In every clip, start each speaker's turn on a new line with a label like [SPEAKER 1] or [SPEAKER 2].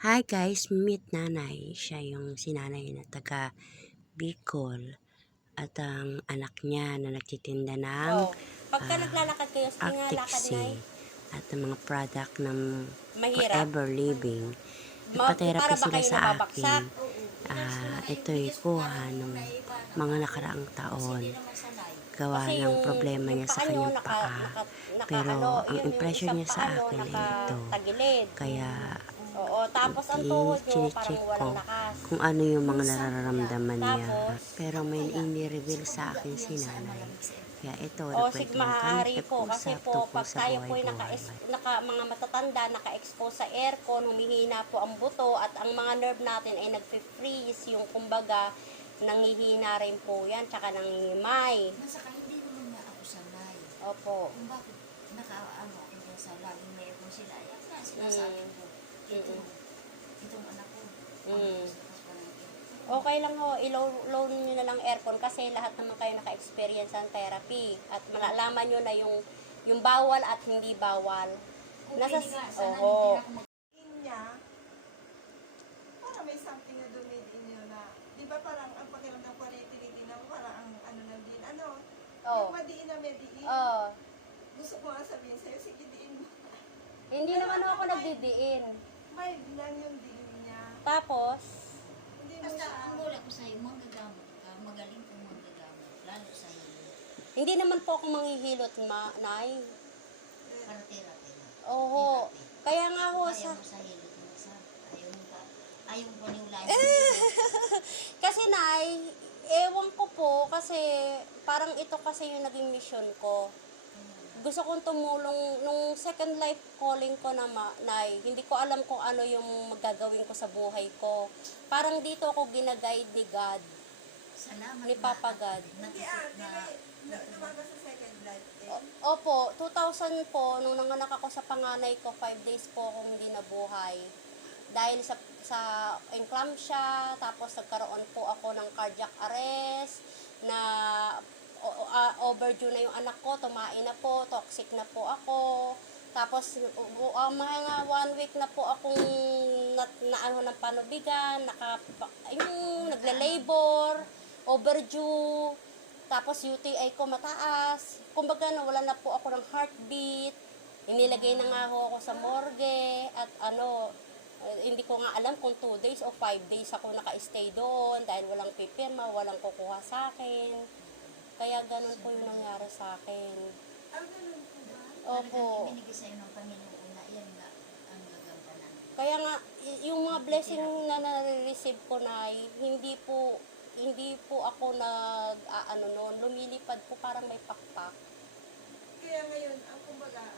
[SPEAKER 1] Hi guys, meet nanay. Siya yung sinanay na taga Bicol at ang anak niya na nagtitinda ng oh, pagka uh, naglalakad kayo, sige nga lakad na at ang mga product ng Mahirap. Forever Living. Ipatera pa sila sa akin. Nababaksak? Uh, -huh. uh yes, ito kayo, ay kuha ng mga nakaraang taon. Gawa yung, ng problema niya yung sa kanyang yung paa. Naka, naka, Pero ang ano, impression yung niya sa akin ay ito. Tagilid. Kaya tapos ang tuhod yun, parang walang ko lakas. Kung ano yung mga sa nararamdaman sa niya. Tapos, Pero may o, ini-reveal si sa akin si nanay. Kaya yeah, ito, o, si maaari po, Sato kasi po, pag tayo po ay naka, naka,
[SPEAKER 2] naka, mga matatanda, naka-expose sa aircon, humihina po ang buto, at ang mga nerve natin ay nag-freeze, yung kumbaga, nangihina rin po yan, tsaka nangihimay.
[SPEAKER 3] Masaka hindi naman nga ako sanay.
[SPEAKER 2] Opo. Kung
[SPEAKER 3] bakit, naka-ano, sa lagi may ako sila, yan na, sila hmm. sa akin po. Ito, hmm. hmm itong anak ko.
[SPEAKER 2] Mm. Которая, uh, okay lang ho, oh. i-loan nyo na lang aircon kasi lahat naman kayo naka-experience ang therapy at malalaman nyo na yung yung bawal at hindi bawal.
[SPEAKER 3] Okay, Nasa, hindi okay, si nga. Uh, Sana oh,
[SPEAKER 4] hindi niya, parang may something na dumidin nyo na, di ba parang ang pakiramdam ko rin itinitin na parang ang ano lang din, ano? Oh. Yung madiin na mediin. Oo. Oh. Gusto ko nga sabihin sa'yo, sige diin mo. Na.
[SPEAKER 2] Hindi Pero naman no, ako nagdidiin.
[SPEAKER 4] May, may lang yung diin.
[SPEAKER 2] Tapos?
[SPEAKER 3] Hindi mo Basta, ang mula ko sa'yo, manggagamot ka. Magaling kong manggagamot. Lalo sa hilot.
[SPEAKER 2] Hindi naman po ako manghihilot, ma nay.
[SPEAKER 3] Karatera tayo.
[SPEAKER 2] Oo. Kaya nga ho ayaw sa,
[SPEAKER 3] sa, hilo, sa... Ayaw mo sa hilot mo sa... Ayaw mo pa. Ayaw mo yung lahat. Niyong.
[SPEAKER 2] kasi nay, ewan ko po kasi parang ito kasi yung naging mission ko gusto kong tumulong nung second life calling ko na ma, nai, hindi ko alam kung ano yung magagawin ko sa buhay ko. Parang dito ako ginaguide ni God. Salamat ni Papa na, God.
[SPEAKER 4] Hindi, hindi, lumabas sa second life. Eh.
[SPEAKER 2] O, opo, 2000 po, nung nanganak ako sa panganay ko, 5 days po akong hindi nabuhay. Dahil sa, sa enclamsya, tapos nagkaroon po ako ng cardiac arrest, na o, uh, overdue na yung anak ko, tumain na po, toxic na po ako. Tapos, uh, uh, uh mga one week na po akong na, na ano, ng panubigan, naka, yung, nagla-labor, overdue, tapos UTI ko mataas. Kumbaga, nawala na po ako ng heartbeat. Inilagay na nga ako, ako sa morgue at ano, hindi ko nga alam kung 2 days o 5 days ako naka-stay doon dahil walang pipirma, walang kukuha sa akin. Kaya ganun po yung nangyari sa akin.
[SPEAKER 4] Ang ganun Opo.
[SPEAKER 2] Kaya nga, yung mga blessing na nare-receive ko na ay, hindi po, hindi po ako nag, a, ano noon, lumilipad po parang may pakpak. -pak.
[SPEAKER 4] Kaya ngayon, ang kumbaga,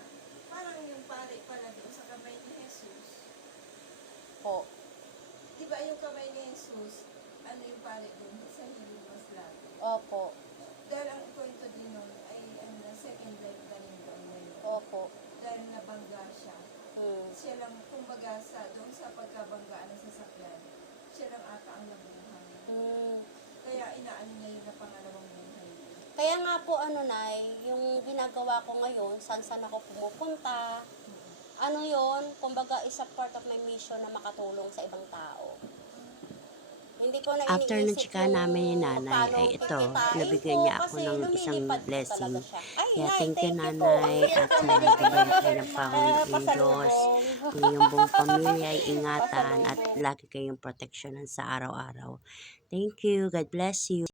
[SPEAKER 4] parang yung pare pala doon sa kamay ni Jesus. Po. Diba yung kamay ni Jesus, ano yung pare doon sa hindi mas lang? Opo. Opo. siya ng ata ang nabuhay. Mm. Kaya inaano niya yung pangalawang buhay.
[SPEAKER 2] Kaya nga po, ano, Nay, yung ginagawa ko ngayon, saan-saan ako pumupunta, ano yon kumbaga isa part of my mission na makatulong sa ibang tao. Hindi ko na After na namin, nanay, kung ng chika namin ni nanay ay ito,
[SPEAKER 1] nabigyan niya ako ng isang blessing. Ay, yeah, nai, thank, thank you, nanay, oh, at nanay ko ng pangunin in Diyos. Pasalo po yung buong pamilya ay ingatan at lagi kayong proteksyonan sa araw-araw. Thank you. God bless you.